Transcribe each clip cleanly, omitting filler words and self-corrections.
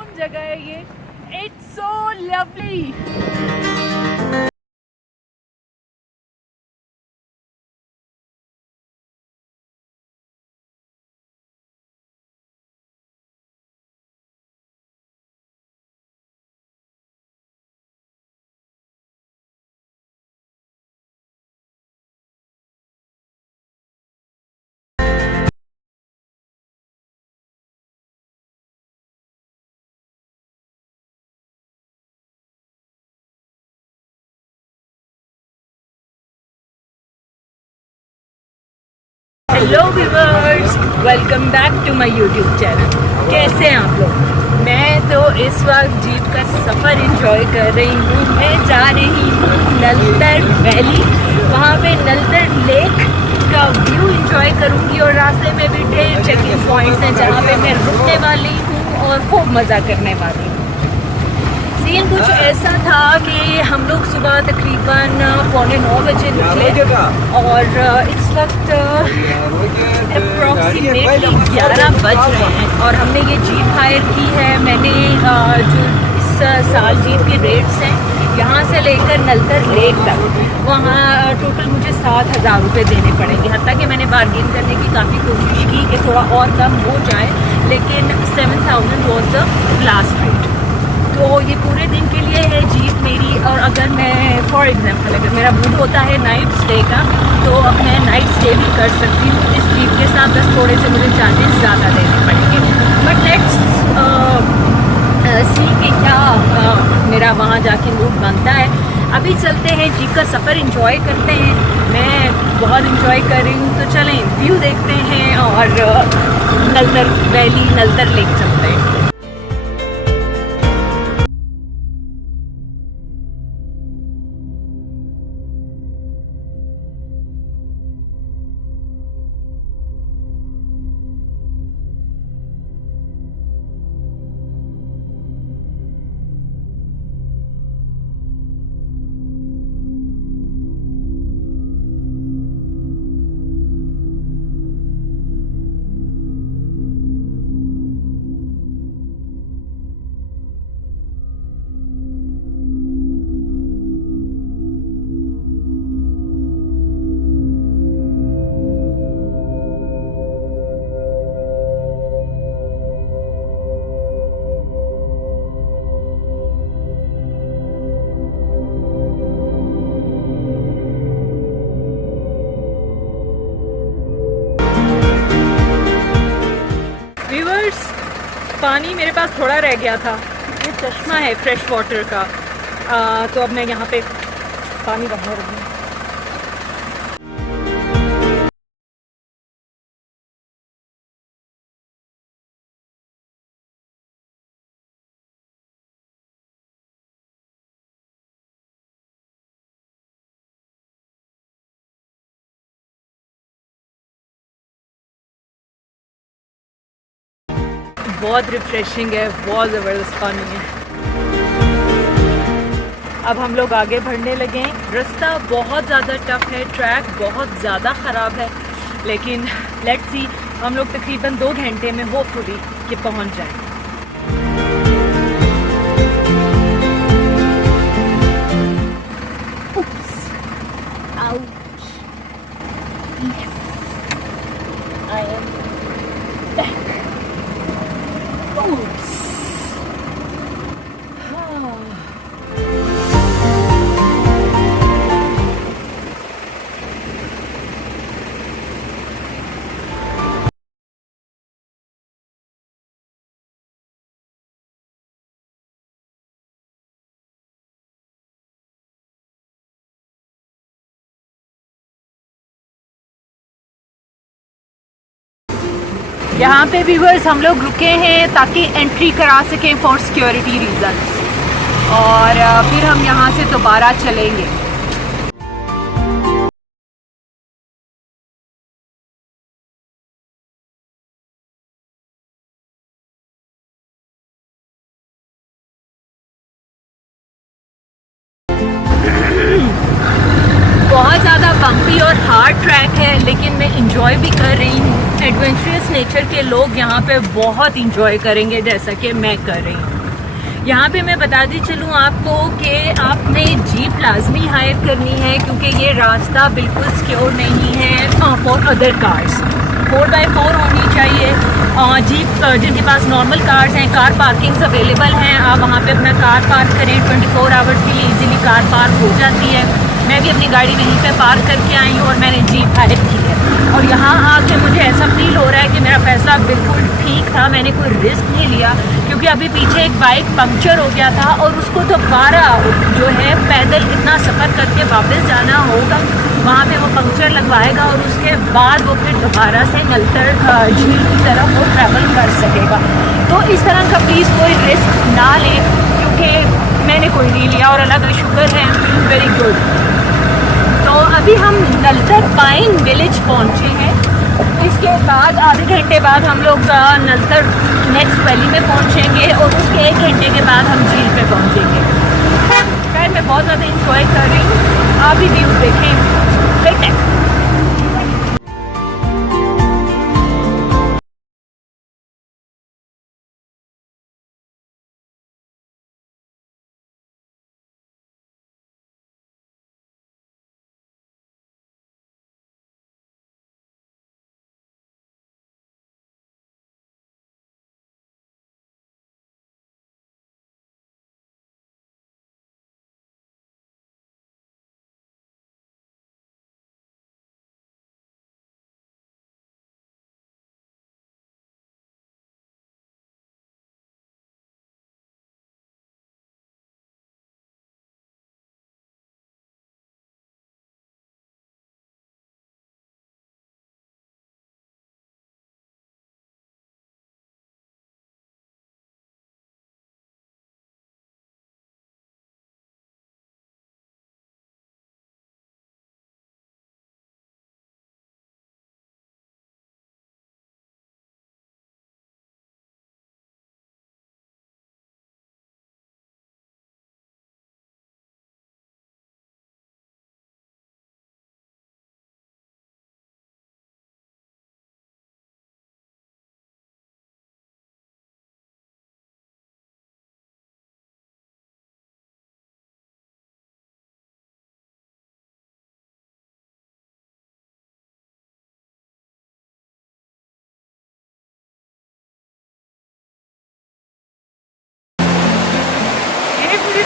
सुकून जगह है ये। It's so lovely. Hello viewers, welcome back to my YouTube channel. कैसे हैं आप लोग? मैं तो इस वक्त जीप का सफ़र एंजॉय कर रही हूँ। मैं जा रही हूँ नलतर वैली, वहाँ पे नलतर लेक का व्यू एंजॉय करूँगी और रास्ते में भी ढेर चेकिंग पॉइंट्स हैं जहाँ पे मैं रुकने वाली हूँ और खूब मज़ा करने वाली हूँ। सीन कुछ ऐसा था कि हम लोग सुबह तकरीबन 8:45 बजे निकले और इस वक्त अप्रॉक्सीमेटली 11 बज रहे हैं और हमने ये जीप हायर की है। मैंने जो इस साल जीप के रेट्स हैं यहाँ से लेकर नलतर लेक तक, वहाँ टोटल मुझे 7,000 रुपये देने पड़ेंगे। हत्ता कि मैंने बार्गेन करने की काफ़ी कोशिश की कि थोड़ा और कम हो जाए, लेकिन 7,000 वॉज द लास्ट रेट। तो ये पूरे दिन के लिए है जीप मेरी। और अगर मैं फॉर एग्जांपल अगर मेरा मूड होता है नाइट स्टे का, तो मैं नाइट स्टे भी कर सकती हूँ इस जीप के साथ। बस थोड़े से मुझे चार्जेस ज़्यादा देने पड़ेंगे, बट लेट्स सी कि क्या मेरा वहाँ जाके मूड बनता है। अभी चलते हैं, जीप का सफ़र एंजॉय करते हैं। मैं बहुत एंजॉय कर रही हूँ, तो चलें व्यू देखते हैं और नलतर वैली नलतर लेक चलते हैं। पानी मेरे पास थोड़ा रह गया था। ये चश्मा है फ्रेश वाटर का, तो अब मैं यहाँ पे पानी भर रही हूँ। बहुत रिफ्रेशिंग है, बहुत ज़बरदस्त पानी है। अब हम लोग आगे बढ़ने लगे हैं। रास्ता बहुत ज़्यादा टफ है, ट्रैक बहुत ज़्यादा ख़राब है, लेकिन लेट्स सी हम लोग तकरीबन 2 घंटे में होपफुली कि पहुंच जाएं। I am back. Oops. यहाँ पे व्यूअर्स हम लोग रुके हैं ताकि एंट्री करा सकें फॉर सिक्योरिटी रीजंस, और फिर हम यहाँ से दोबारा चलेंगे। बहुत ज़्यादा बम्पी और हार्ड ट्रैक है, लेकिन मैं इंजॉय भी कर रही हूँ। एडवेंचरस नेचर के लोग यहाँ पे बहुत इंजॉय करेंगे, जैसा कि मैं कर रही हूँ। यहाँ पे मैं बताती चलूँ आपको कि आपने जीप लाजमी हायर करनी है, क्योंकि ये रास्ता बिल्कुल सिक्योर नहीं है फॉर अदर कार्स। 4x4 होनी चाहिए। जीप जिनके पास नॉर्मल कार्स हैं, कार पार्किंग्स अवेलेबल हैं, आप वहाँ पे अपना कार पार्क करें। 24 आवर्स के लिए इजीली कार पार्क हो जाती है। मैं भी अपनी गाड़ी वहीं पे पार्क करके आई हूँ और मैंने जीप हायर की है। और यहाँ आके मुझे ऐसा फील हो रहा है कि मेरा फैसला बिल्कुल ठीक था, मैंने कोई रिस्क नहीं लिया। क्योंकि अभी पीछे एक बाइक पंक्चर हो गया था और उसको दोबारा जो है पैदल इतना सफ़र करके वापस जाना होगा, वहाँ पे वो पंक्चर लगवाएगा और उसके बाद वो फिर दोबारा से नलतर झील की तरफ वो ट्रैवल कर सकेगा। तो इस तरह का प्लीज़ कोई रिस्क ना लें, क्योंकि मैंने कोई नहीं लिया और अल्लाह का शुक्र है, वेरी गुड। तो अभी हम नलतर पाइन विलेज पहुँचे हैं। इसके बाद आधे घंटे बाद हम लोग नलतर नेक्स्ट वैली में पहुँचेंगे और उसके 1 घंटे के बाद हम झील पे पहुँचेंगे। खैर मैं बहुत ज़्यादा इंजॉय कर रही हूँ, आप भी व्यू देखें।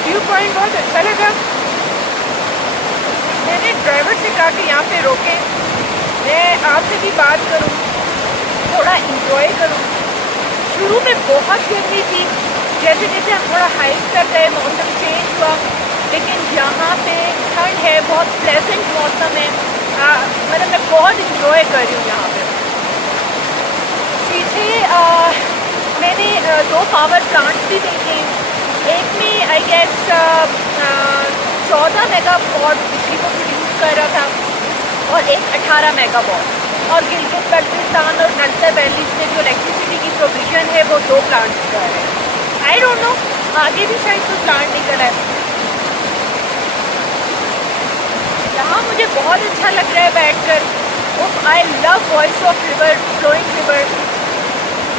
व्यू पॉइंट बहुत अच्छा लगा। मैंने ड्राइवर से कहा कि यहाँ पे रोके, मैं आपसे भी बात करूँ, थोड़ा इंजॉय करूँ। शुरू में बहुत गर्मी थी, जैसे जैसे हम थोड़ा हाइक कर गए मौसम चेंज हुआ, लेकिन यहाँ पे ठंड है, बहुत प्लेजेंट मौसम है। मतलब मैं बहुत इंजॉय कर रही हूँ यहाँ पे। पीछे मैंने 2 पावर प्लांट्स भी देखे। एक में आई गेस 14 मेगावाट बिजली को प्रोड्यूस कर रहा था और एक 18 मेगावाट। और गिलगित बल्तिस्तान और नलतर वैली में जो इलेक्ट्रिसिटी की प्रोविजन है वो 2 प्लांट्स कर रहे हैं। आई डोंट नो, आगे भी शायद कोई प्लांट निकला है। यहाँ मुझे बहुत अच्छा लग रहा है बैठकर। I love voice of river, flowing river.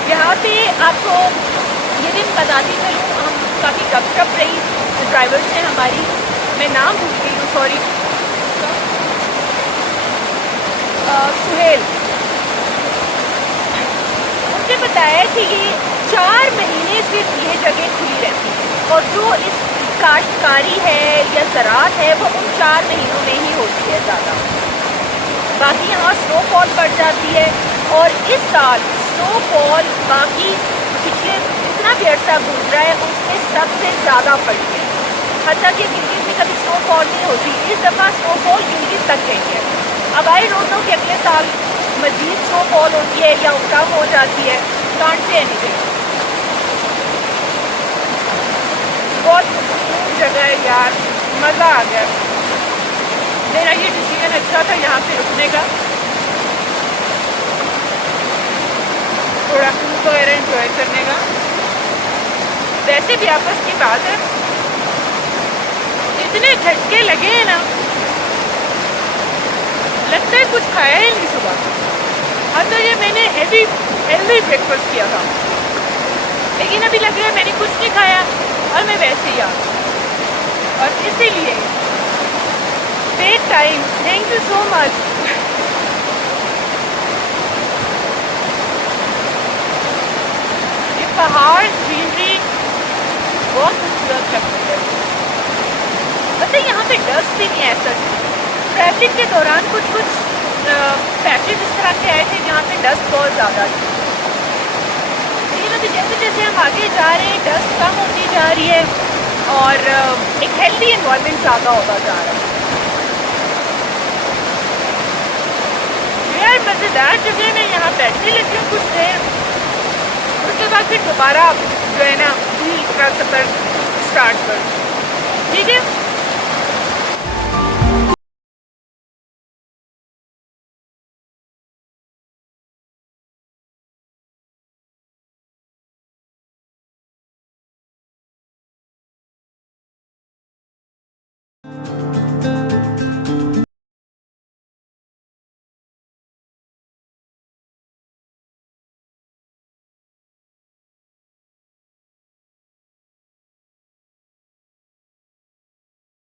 यहाँ पे आपको ये भी बताती चलूँ, हम काफ़ी गपशप रही ड्राइवर से हमारी, मैं नाम भूल गई हूँ, सॉरी, सुहेल। उसने बताया कि ये 4 महीने सिर्फ ये जगह खुली रहती है और जो इस काश्तकारी है या ज़राअत है वो उन 4 महीनों में ही होती है ज़्यादा। बाकी यहाँ स्नोफॉल बढ़ जाती है और इस साल स्नोफॉल बाकी पिछले जितना भी अर्सा गुजरा है उसमें सबसे ज़्यादा पड़ी है। हत्ता कि गिलगित में कभी स्नोफॉल नहीं होती, इस दफ़ा स्नोफॉल गिलगित तक गई है। अब आई डोंट नो कि अगले साल मज़ीद स्नोफॉल होती है या कम हो जाती है, कांट से एनीथिंग। बहुत खूबसूरत जगह है यार, मज़ा आ गया। मेरा ये डिसीजन अच्छा था यहाँ पे रुकने का, थोड़ा फूड वगैरह एंजॉय करने का। वैसे भी आपस की बात है, इतने झटके लगे हैं ना, लगता है कुछ खाया ही नहीं सुबह। हाँ तो ये मैंने हेल्दी ब्रेकफास्ट किया था, लेकिन अभी लग रहा है मैंने कुछ नहीं खाया और मैं वैसे ही आ गई। और इसीलिए take time, thank you so much. ये पहाड़ ग्रीनरी बहुत खूबसूरत लगती है। मतलब यहाँ पे डस्ट भी नहीं है ऐसा। ट्रैवलिंग के दौरान कुछ पैचेज इस तरह के आए थे जहाँ पे डस्ट बहुत ज़्यादा थी, लेकिन अभी जैसे जैसे हम आगे जा रहे हैं डस्ट कम होती जा रही है और एक हेल्दी एनवायरनमेंट ज़्यादा होता जा रहा है। यार मज़ेदार जगह में यहाँ बैठने लगी हूँ कुछ देर, उसके बाद फिर दोबारा जो है ना का सफ़र स्टार्ट करूँ।